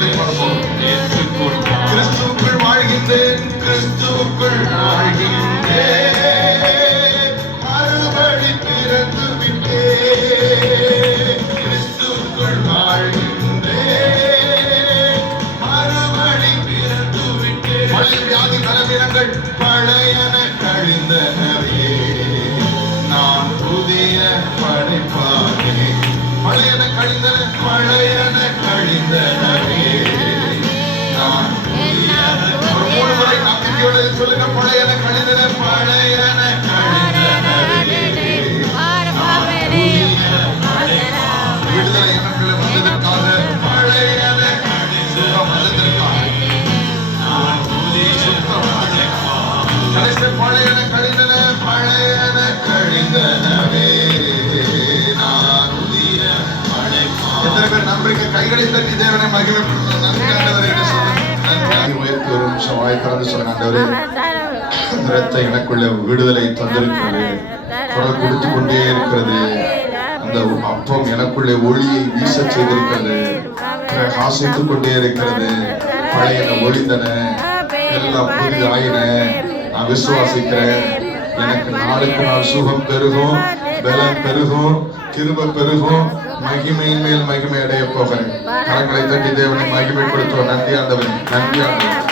சத்தத்தை பார்ப்போம் கிறிஸ்துக்குள் வாழ்கின்றேன் கிறிஸ்துக்குள் வாழ்கின்றேன். மறுபடி பிறந்து விட்டேன். கிறிஸ்துக்குள் வாழ்கின்றேன். மறுபடி பிறந்து விட்டேன். பள்ளி வியாதி பலவீனங்கள் பழையன கழிந்தனவே. நான் புதிய படைப்பானே பழையன கழிந்தன பழையன கழிந்தன பதில் சொல்லுங்க பழையன கழிதன பழையன விடுதலை எண்ணங்கள் வந்ததற்காக பழையன வந்ததற்காக கடைசி பழையன கழிந்தன பழையன கழிந்தனவே நான் புதிய கைகளை தட்டி தேவனை மகிமைப்படுத்த நன்றி ஒரு நிமிஷம் வாய் திறந்து சொல்லுங்க ரத்தம் எனக்குள்ள விடுதலை தந்திருக்கிறது. குரல் கொடுத்து கொண்டே இருக்கிறது. அந்த அப்பம் எனக்குள்ளே ஒளியை வீச செய்திருக்கிறது. பிரகாசித்துக் கொண்டே இருக்கிறது. பழையன ஒளிந்தன எல்லாம் புதிதாயின நான் விசுவாசிக்கிறேன். எனக்கு நாளுக்கு நாள் சுகம் பெருகும். பலம் பெருகும். கிருப பெருகும். மகிமையின் மேல் மகிமை அடைய போகிறேன். கரங்களை தட்டி தேவனை மகிமைப்படுத்துவோம் நன்றி ஆண்டவன் நன்றி ஆண்டவன்